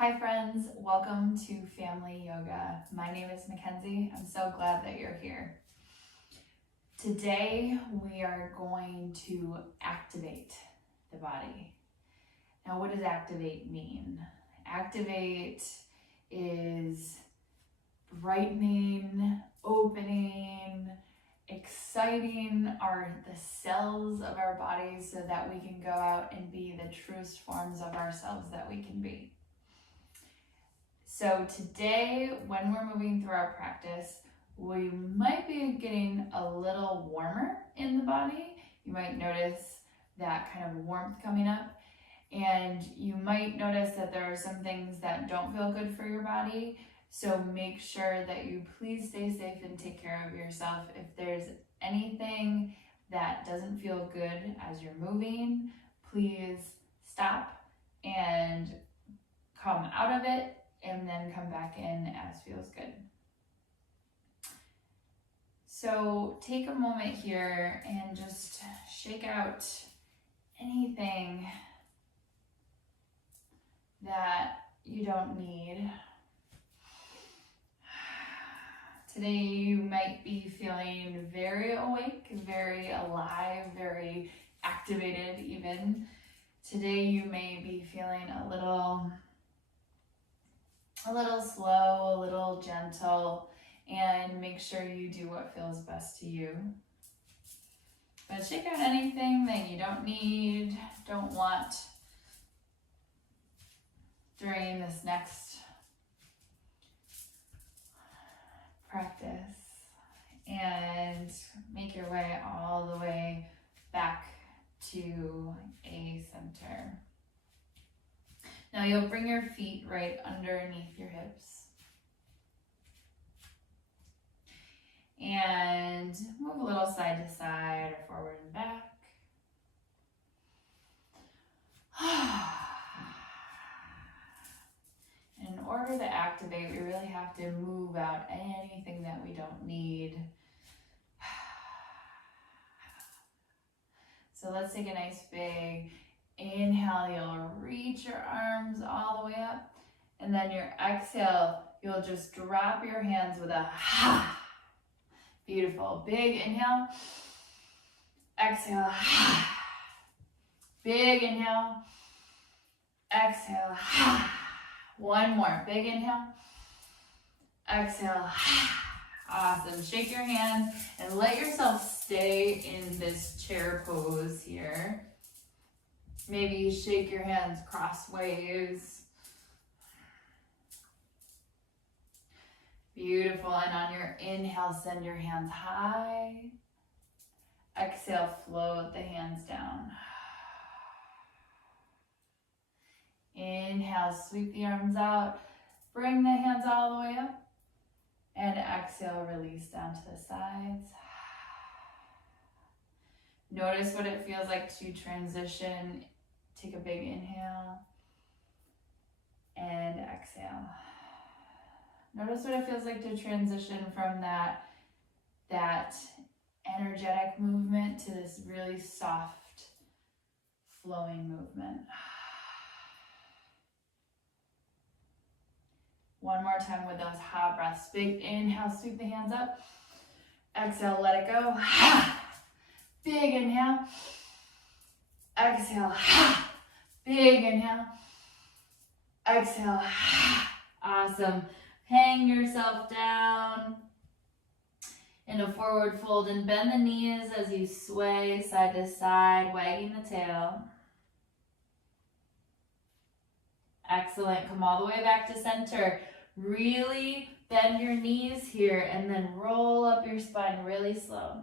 Hi friends, welcome to Family Yoga. My name is Mackenzie. I'm so glad that you're here. Today we are going to activate the body. Now what does activate mean? Activate is brightening, opening, exciting the cells of our bodies so that we can go out and be the truest forms of ourselves that we can be. So today, when we're moving through our practice, we might be getting a little warmer in the body. You might notice that kind of warmth coming up, and you might notice that there are some things that don't feel good for your body. So make sure that you please stay safe and take care of yourself. If there's anything that doesn't feel good as you're moving, please stop and come out of it and then come back in as feels good. So take a moment here and just shake out anything that you don't need. Today you might be feeling very awake, very alive, very activated even. Today you may be feeling a little slow, a little gentle, and make sure you do what feels best to you. But shake out anything that you don't need, don't want during this next practice, and make your way all the way back to a center. Now you'll bring your feet right underneath your hips. And move a little side to side or forward and back. In order to activate, we really have to move out anything that we don't need. So let's take a nice big inhale. You'll reach your arms all the way up, and then your exhale, you'll just drop your hands with a ha. Beautiful. Big inhale. Exhale. Ha. Big inhale. Exhale. Ha. One more. Big inhale. Exhale. Ha. Awesome. Shake your hands and let yourself stay in this chair pose here. Maybe shake your hands crossways. Beautiful. And on your inhale, send your hands high. Exhale, float the hands down. Inhale, sweep the arms out. Bring the hands all the way up. And exhale, release down to the sides. Notice what it feels like to transition. Take a big inhale and exhale. Notice what it feels like to transition from that energetic movement to this really soft, flowing movement. One more time with those hot breaths. Big inhale, sweep the hands up. Exhale, let it go. Big inhale. Exhale. Big inhale. Exhale. Awesome. Hang yourself down in a forward fold and bend the knees as you sway side to side, wagging the tail. Excellent. Come all the way back to center. Really bend your knees here and then roll up your spine really slow.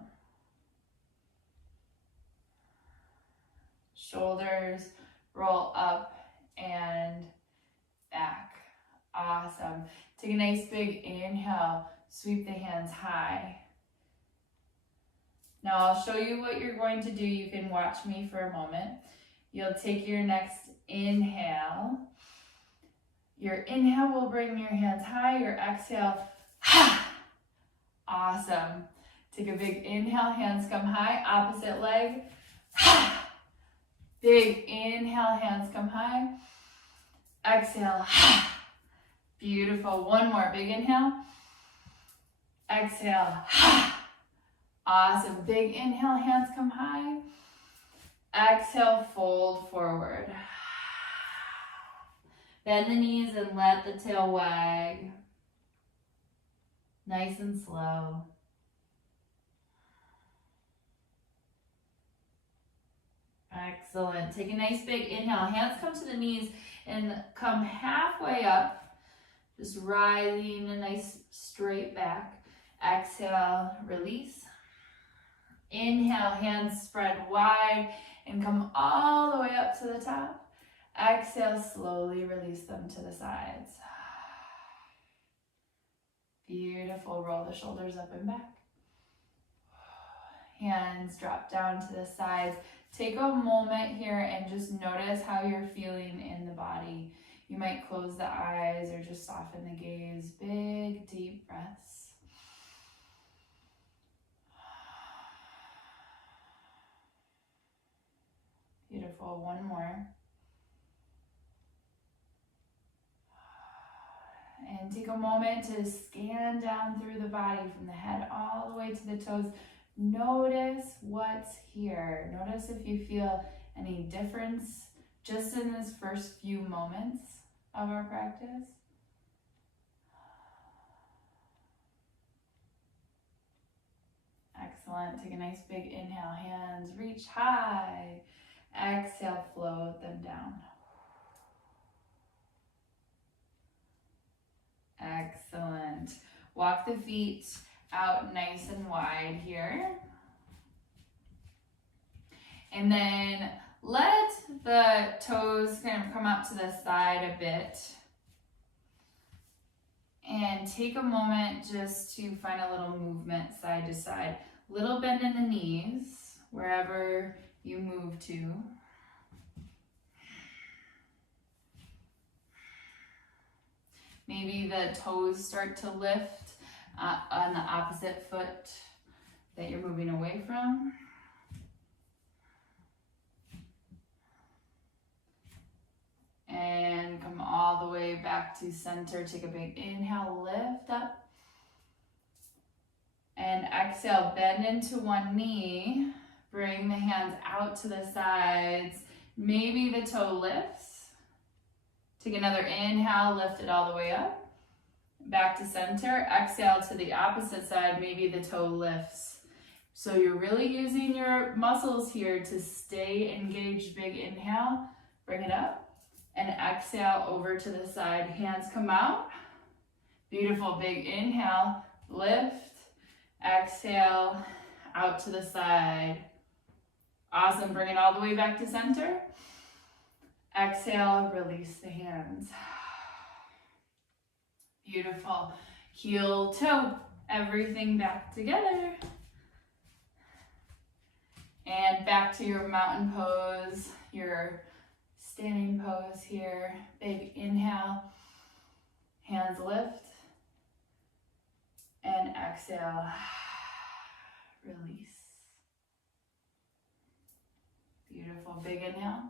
Shoulders roll up and back. Awesome. Take a nice big inhale. Sweep the hands high. Now I'll show you what you're going to do. You can watch me for a moment. You'll take your next inhale. Your inhale will bring your hands high. Your exhale, awesome. Take a big inhale, hands come high. Opposite leg, big inhale, hands come high. Exhale. Beautiful. One more. Big inhale. Exhale. Awesome. Big inhale. Hands come high. Exhale. Fold forward. Bend the knees and let the tail wag. Nice and slow. Excellent. Take a nice big inhale. Hands come to the knees and come halfway up. Just rising a nice straight back. Exhale, release. Inhale, hands spread wide and come all the way up to the top. Exhale, slowly release them to the sides. Beautiful. Roll the shoulders up and back. Hands drop down to the sides. Take a moment here and just notice how you're feeling in the body. You might close the eyes or just soften the gaze. Big, deep breaths. Beautiful. One more. And take a moment to scan down through the body from the head all the way to the toes. Notice what's here. Notice if you feel any difference just in this first few moments of our practice. Excellent. Take a nice big inhale. Hands reach high. Exhale, float them down. Excellent. Walk the feet out nice and wide here. And then let the toes kind of come out to the side a bit. And take a moment just to find a little movement side to side. Little bend in the knees, wherever you move to. Maybe the toes start to lift on the opposite foot that you're moving away from. And come all the way back to center. Take a big inhale, lift up. And exhale, bend into one knee. Bring the hands out to the sides. Maybe the toe lifts. Take another inhale, lift it all the way up. Back to center. Exhale to the opposite side. Maybe the toe lifts. So you're really using your muscles here to stay engaged. Big inhale. Bring it up. And exhale over to the side. Hands come out. Beautiful. Big inhale. Lift. Exhale. Out to the side. Awesome. Bring it all the way back to center. Exhale. Release the hands. Beautiful. Heel, toe. Everything back together. And back to your mountain pose. Your standing pose here. Big inhale. Hands lift. And exhale. Release. Beautiful. Big inhale.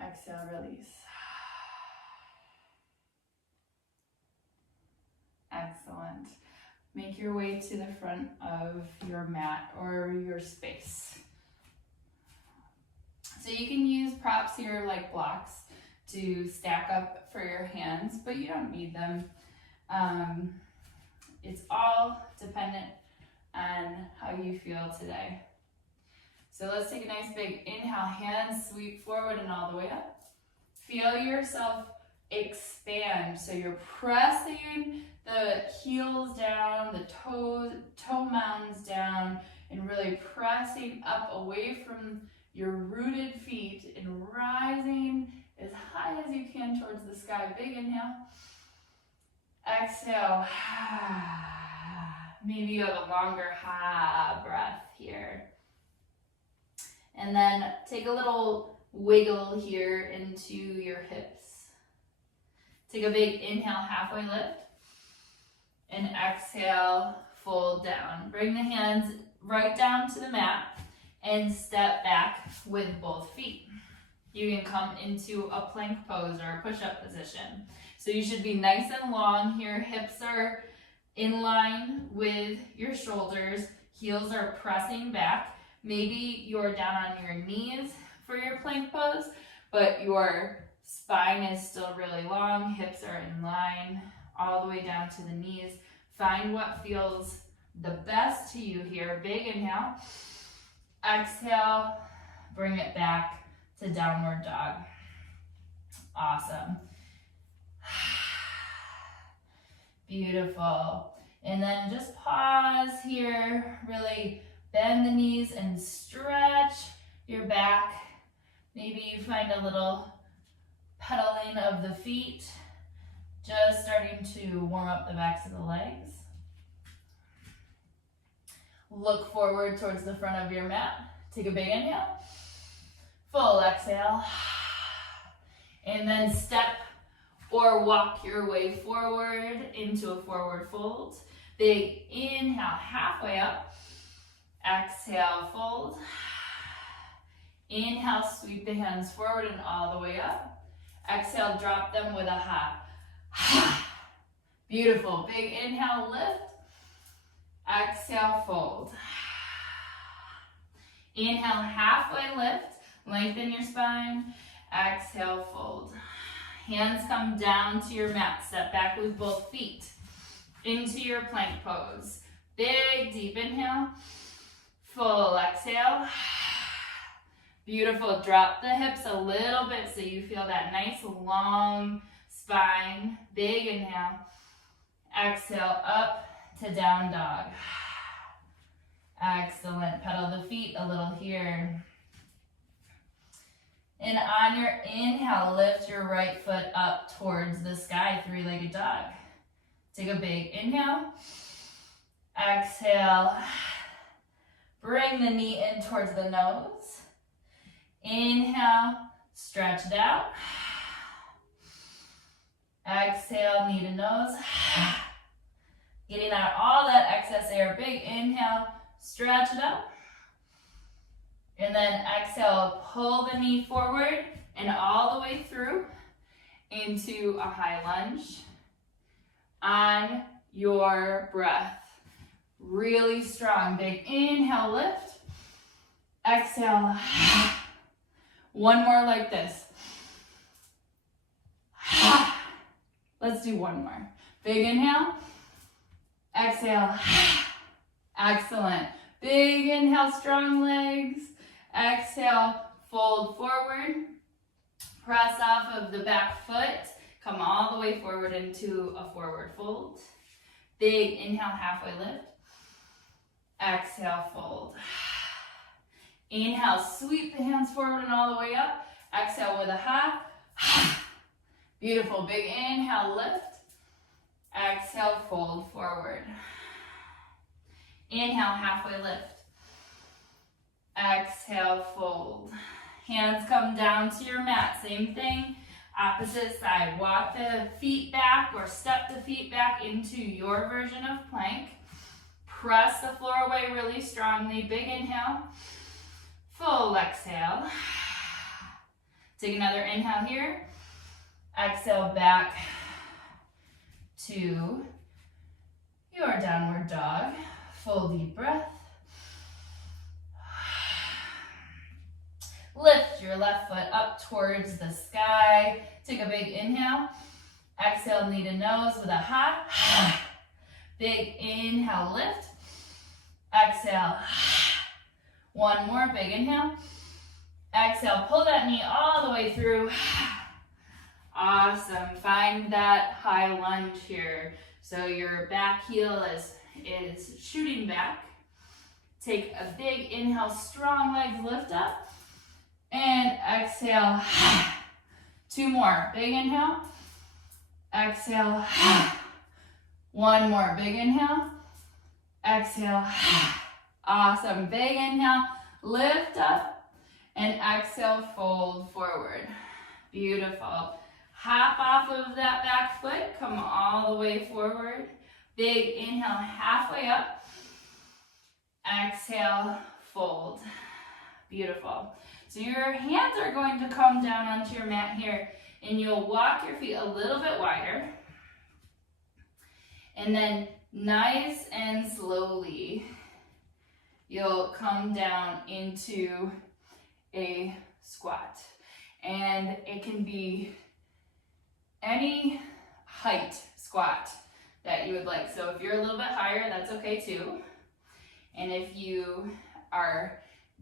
Exhale, release. Excellent. Make your way to the front of your mat or your space. So you can use props here like blocks to stack up for your hands, but you don't need them. It's all dependent on how you feel today. So let's take a nice big inhale, hands sweep forward and all the way up. Feel yourself expand. So you're pressing the heels down, the toe mounds down, and really pressing up away from your rooted feet and rising as high as you can towards the sky. Big inhale. Exhale. Maybe you have a longer ha breath here. And then take a little wiggle here into your hips. Take a big inhale, halfway lift. And exhale, fold down. Bring the hands right down to the mat and step back with both feet. you can come into a plank pose or a push-up position. So you should be nice and long here. Hips are in line with your shoulders. Heels are pressing back. Maybe you're down on your knees for your plank pose, but your spine is still really long. Hips are in line all the way down to the knees. Find what feels the best to you here. Big inhale. Exhale, bring it back to downward dog. Awesome. Beautiful. And then just pause here. Really bend the knees and stretch your back. Maybe you find a little pedaling of the feet. Just starting to warm up the backs of the legs. Look forward towards the front of your mat. Take a big inhale. Full exhale. And then step or walk your way forward into a forward fold. Big inhale, halfway up. Exhale, fold. Inhale, sweep the hands forward and all the way up. Exhale, drop them with a ha. Beautiful. Big inhale, lift. Exhale, fold. Inhale, halfway lift. Lengthen your spine. Exhale, fold. Hands come down to your mat. Step back with both feet into your plank pose. Big, deep inhale. Full exhale. Beautiful. Drop the hips a little bit so you feel that nice long spine. Big inhale. Exhale, up to down dog. Excellent. Pedal the feet a little here. And on your inhale, lift your right foot up towards the sky, three-legged dog. Take a big inhale. Exhale. Bring the knee in towards the nose. Inhale, stretch it out. Exhale, knee to nose. Getting out all that excess air. Big inhale, stretch it up. And then exhale, pull the knee forward and all the way through into a high lunge. On your breath. Really strong. Big inhale, lift. Exhale. One more like this. Let's do one more. Big inhale. Exhale. Excellent. Big inhale, strong legs. Exhale, fold forward. Press off of the back foot. Come all the way forward into a forward fold. Big inhale, halfway lift. Exhale, fold. Inhale, sweep the hands forward and all the way up. Exhale with a ha. Beautiful. Big inhale, lift. Exhale, fold forward. Inhale, halfway lift. Exhale, fold. Hands come down to your mat. Same thing, opposite side. Walk the feet back or step the feet back into your version of plank. Press the floor away really strongly. Big inhale. Full exhale. Take another inhale here. Exhale back to your downward dog. Full deep breath. Lift your left foot up towards the sky. Take a big inhale. Exhale, knee to nose with a ha. Big inhale, lift. Exhale. One more, big inhale. Exhale, pull that knee all the way through. Awesome. Find that high lunge here. So your back heel is shooting back. Take a big inhale, strong legs lift up. And exhale. Two more. Big inhale. Exhale. One more. Big inhale. Exhale. Awesome. Big inhale. Lift up. And exhale. Fold forward. Beautiful. Hop off of that back foot. Come all the way forward. Big inhale. Halfway up. Exhale. Fold. Beautiful. So your hands are going to come down onto your mat here, and you'll walk your feet a little bit wider. And then nice and slowly, you'll come down into a squat. And it can be any height squat that you would like. So if you're a little bit higher, that's okay too. And if you are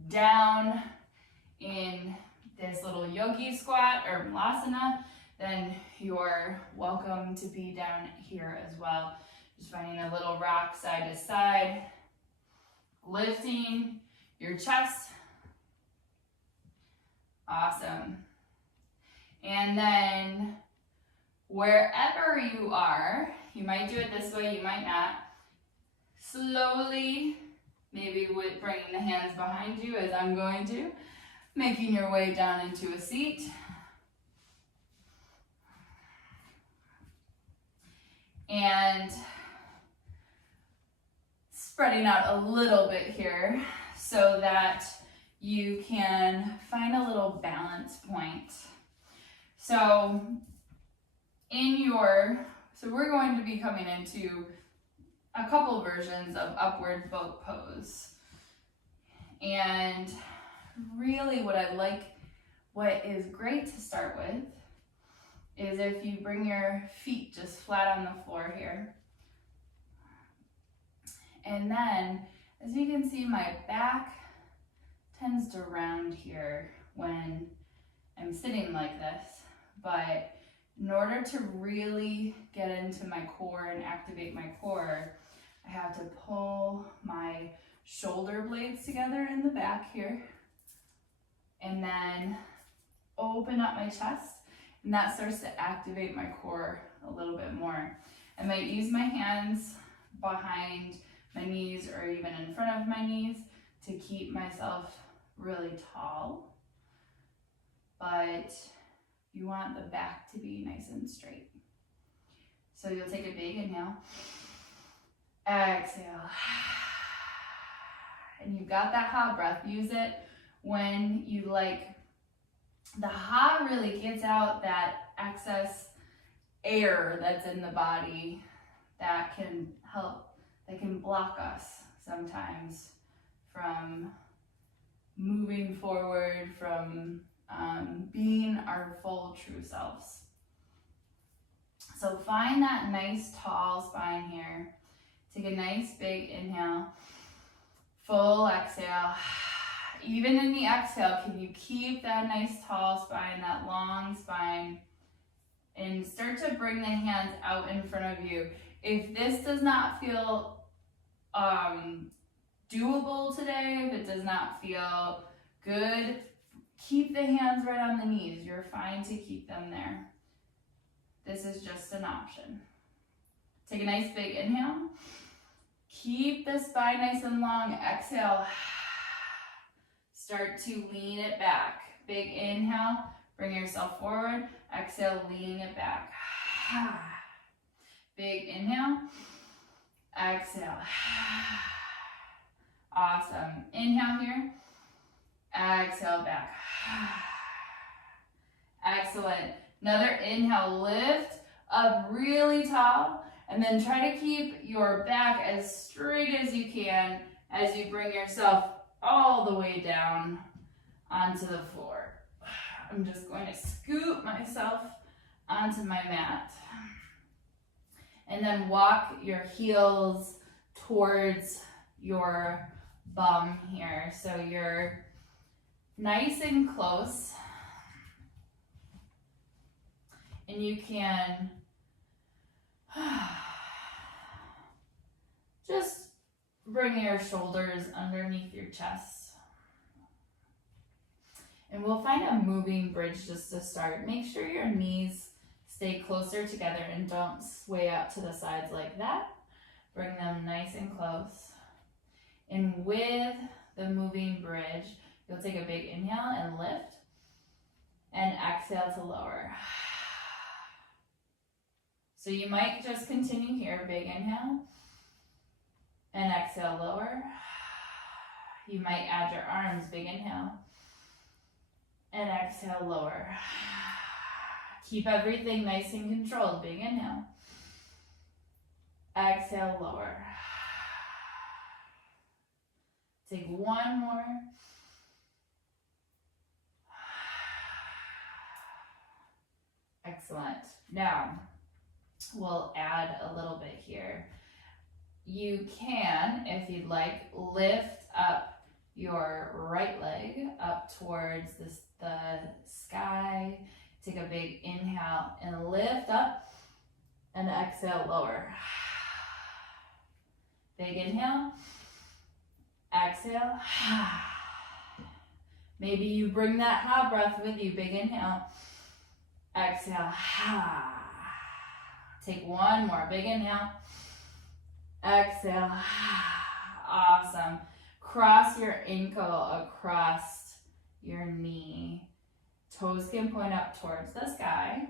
down in this little yogi squat or malasana, then you're welcome to be down here as well. Just finding a little rock side to side, lifting your chest. Awesome. And then wherever you are, you might do it this way, you might not. Slowly, maybe with bringing the hands behind you as I'm going to, making your way down into a seat. And spreading out a little bit here so that you can find a little balance point. So we're going to be coming into a couple versions of upward boat pose. And really what is great to start with is if you bring your feet just flat on the floor here. And then, as you can see, my back tends to round here when I'm sitting like this. But in order to really get into my core and activate my core, I have to pull my shoulder blades together in the back here and then open up my chest, and that starts to activate my core a little bit more. I might use my hands behind my knees or even in front of my knees to keep myself really tall, but you want the back to be nice and straight. So you'll take a big inhale, exhale, and you've got that ha breath. Use it when you like. The ha really gets out that excess air that's in the body that can help, that can block us sometimes from moving forward, from being our full true selves. So find that nice tall spine here. Take a nice big inhale, full exhale. Even in the exhale, can you keep that nice tall spine, that long spine, and start to bring the hands out in front of you. If this does not feel doable today, if it does not feel good, keep the hands right on the knees. You're fine to keep them there. This is just an option. Take a nice big inhale. Keep the spine nice and long. Exhale. Start to lean it back. Big inhale, bring yourself forward. Exhale, lean it back. Big inhale, exhale. Awesome. Inhale here, exhale back. Excellent. Another inhale, lift up really tall, and then try to keep your back as straight as you can as you bring yourself all the way down onto the floor. I'm just going to scoop myself onto my mat. And then walk your heels towards your bum here. So you're nice and close. And you can just bring your shoulders underneath your chest. And we'll find a moving bridge just to start. Make sure your knees stay closer together and don't sway out to the sides like that. Bring them nice and close. And with the moving bridge, you'll take a big inhale and lift, and exhale to lower. So you might just continue here, big inhale, and exhale, lower. You might add your arms, big inhale, And exhale, lower. Keep everything nice and controlled. Big inhale. Exhale, lower. Take one more. Excellent. Now, we'll add a little bit here. You can, if you'd like, lift up your right leg up towards the sky. Take a big inhale and lift up, and exhale, lower. Big inhale, exhale. Maybe you bring that ha breath with you. Big inhale, exhale. Take one more. Big inhale, exhale. Awesome. Cross your ankle across your knee. Toes can point up towards the sky.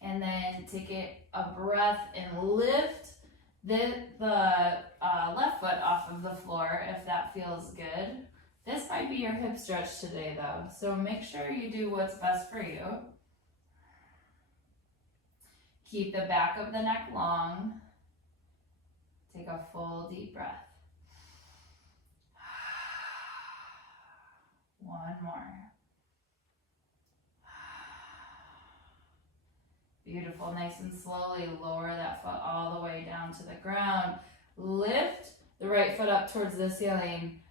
And then take a breath and lift the left foot off of the floor if that feels good. This might be your hip stretch today though, so make sure you do what's best for you. Keep the back of the neck long. Take a full deep breath. One more. Beautiful. Nice and slowly lower that foot all the way down to the ground. Lift the right foot up towards the ceiling.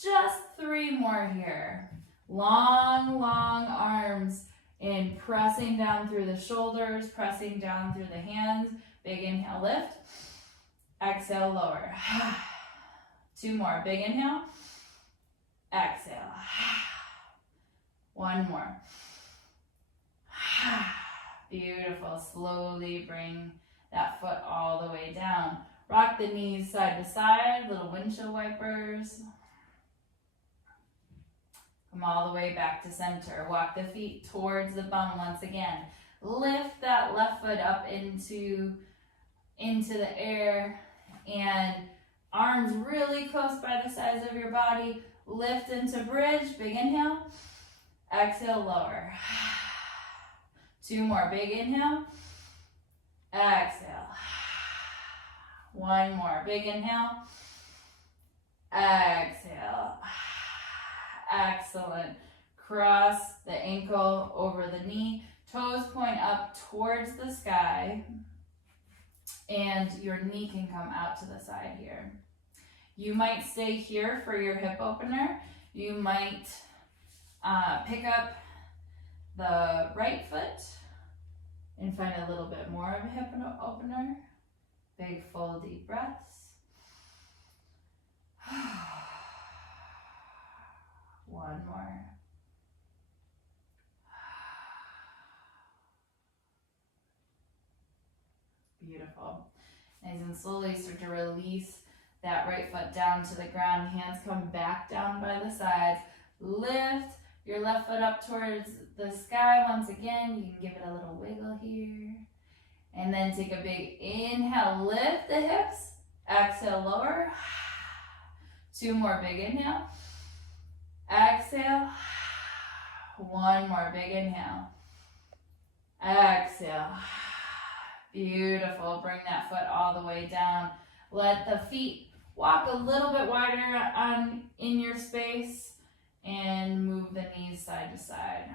Just 3 more here. Long, long arms and pressing down through the shoulders, pressing down through the hands. Big inhale, lift. Exhale, lower. 2 more. Big inhale. Exhale. 1 more. Beautiful. Slowly bring that foot all the way down. Rock the knees side to side, little windshield wipers. Come all the way back to center. Walk the feet towards the bum once again. Lift that left foot up into the air and arms really close by the sides of your body. Lift into bridge. Big inhale. Exhale, lower. 2 more. Big inhale. Exhale. 1 more. Big inhale. Exhale. Excellent. Cross the ankle over the knee. Toes point up towards the sky. And your knee can come out to the side here. You might stay here for your hip opener. You might pick up the right foot and find a little bit more of a hip opener. Big full deep breaths. 1 more. Beautiful. Nice and slowly start to release that right foot down to the ground. Hands come back down by the sides. Lift your left foot up towards the sky once again. You can give it a little wiggle here. And then take a big inhale. Lift the hips. Exhale, lower. 2 more. Big inhale. Exhale. 1 more. Big inhale. Exhale. Beautiful. Bring that foot all the way down. Let the feet walk a little bit wider in your space and move the knees side to side.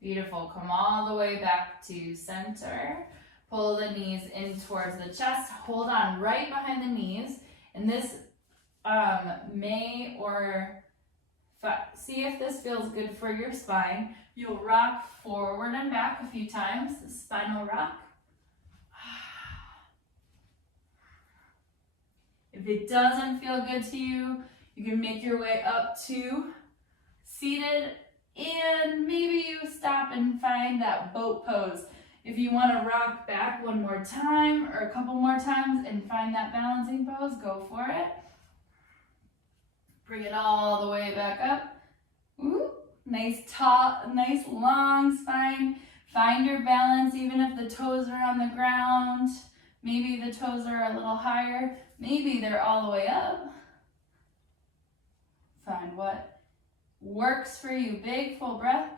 Beautiful. Come all the way back to center. Pull the knees in towards the chest. Hold on right behind the knees. And this see if this feels good for your spine. You'll rock forward and back a few times, the spinal rock. If it doesn't feel good to you, you can make your way up to seated, and maybe you stop and find that boat pose. If you want to rock back 1 more time or a couple more times and find that balancing pose, go for it. Bring it all the way back up. Ooh, nice tall, nice long spine. Find your balance even if the toes are on the ground. Maybe the toes are a little higher. Maybe they're all the way up. Find what works for you. Big, full breath.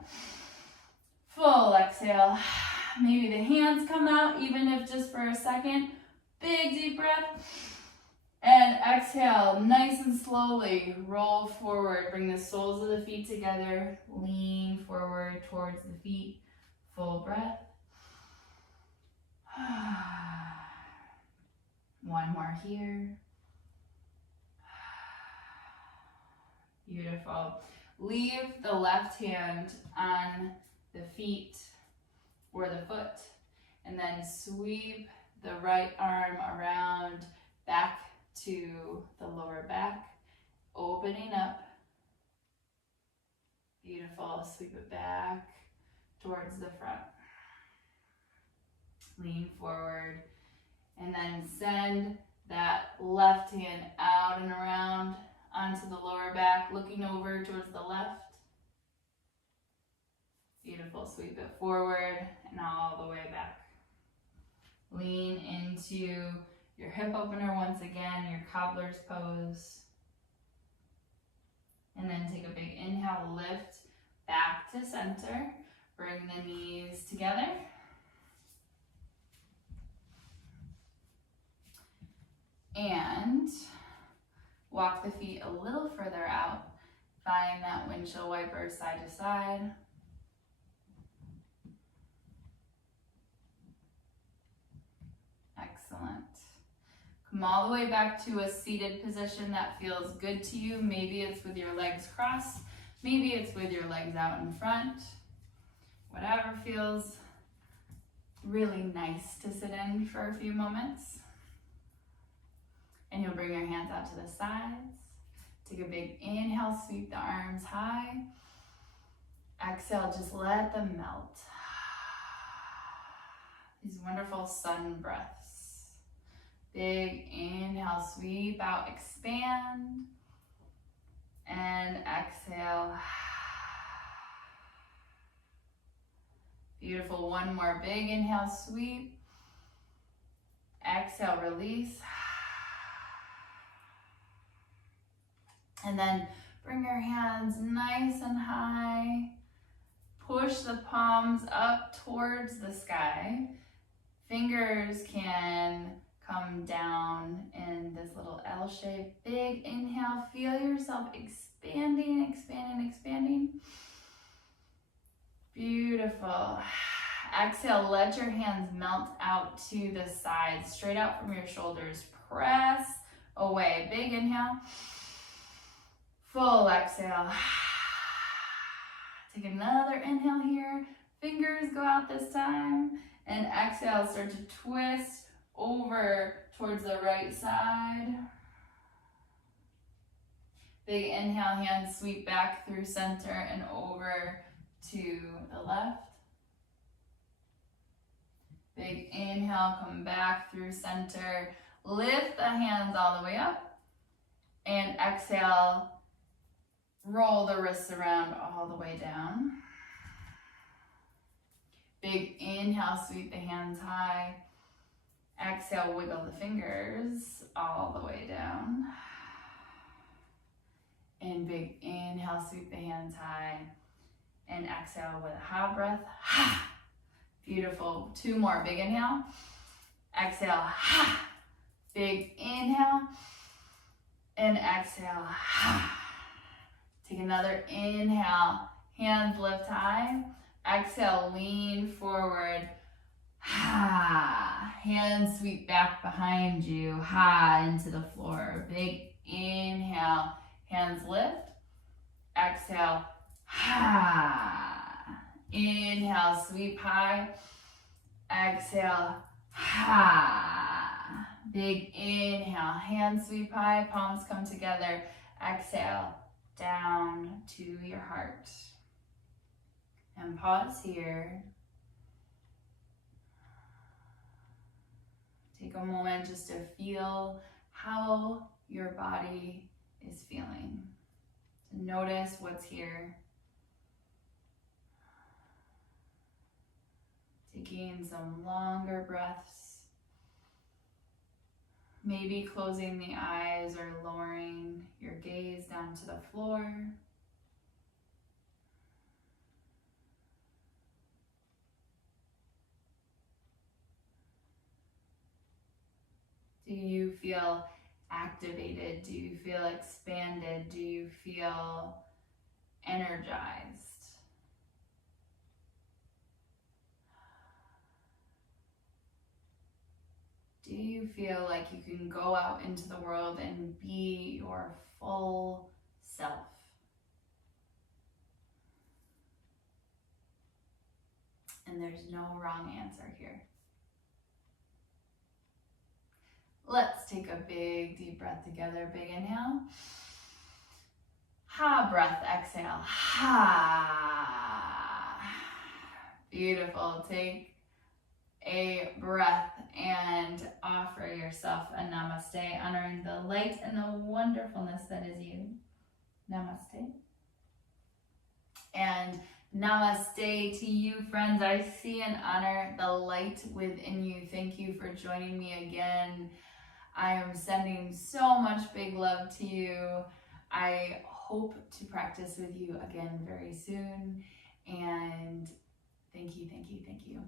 Full exhale. Maybe the hands come out, even if just for a second. Big, deep breath. And exhale, nice and slowly, roll forward. Bring the soles of the feet together. Lean forward towards the feet. Full breath. One more here. Beautiful. Leave the left hand on the feet or the foot, and then sweep the right arm around back to the lower back, opening up. Beautiful. Sweep it back towards the front. Lean forward, and then send that left hand out and around onto the lower back, looking over towards the left. Beautiful. Sweep it forward and all the way back. Lean into your hip opener once again, your cobbler's pose. And then take a big inhale, lift back to center. Bring the knees together. And walk the feet a little further out. Find that windshield wiper side to side. Excellent. Come all the way back to a seated position that feels good to you. Maybe it's with your legs crossed. Maybe it's with your legs out in front. Whatever feels really nice to sit in for a few moments. And you'll bring your hands out to the sides. Take a big inhale, sweep the arms high. Exhale, just let them melt. These wonderful sun breaths. Big inhale, sweep out, expand. And exhale. Beautiful. One more big inhale, sweep. Exhale, release. And then bring your hands nice and high. Push the palms up towards the sky. Fingers can come down in this little L shape. Big inhale. Feel yourself expanding, expanding, expanding. Beautiful. Exhale, let your hands melt out to the sides, straight out from your shoulders. Press away. Big inhale. Full exhale. Take another inhale here. Fingers go out this time. And exhale, start to twist over towards the right side. Big inhale, hands sweep back through center and over to the left. Big inhale, come back through center. Lift the hands all the way up. And exhale, roll the wrists around all the way down. Big inhale, sweep the hands high. Exhale, wiggle the fingers all the way down. And big inhale, sweep the hands high. And exhale with a hot breath. Beautiful. Two more. Big inhale. Exhale. Big inhale. And exhale. Take another inhale. Hands lift high. Exhale, lean forward. Hands sweep back behind you. Into the floor. Big inhale. Hands lift. Exhale. Inhale, sweep high. Exhale. Big inhale. Hands sweep high. Palms come together. Exhale. Down to your heart. And pause here. Take a moment just to feel how your body is feeling. To notice what's here. Taking some longer breaths. Maybe closing the eyes or lowering your gaze down to the floor. Do you feel activated? Do you feel expanded? Do you feel energized? Do you feel like you can go out into the world and be your full self? And there's no wrong answer here. Let's take a big deep breath together. Big inhale. Ha, breath, exhale. Ha. Beautiful. Take a breath and offer yourself a namaste, honoring the light and the wonderfulness that is you. Namaste. And namaste to you, friends. I see and honor the light within you. Thank you for joining me again. I am sending so much big love to you. I hope to practice with you again very soon. And thank you, thank you, thank you.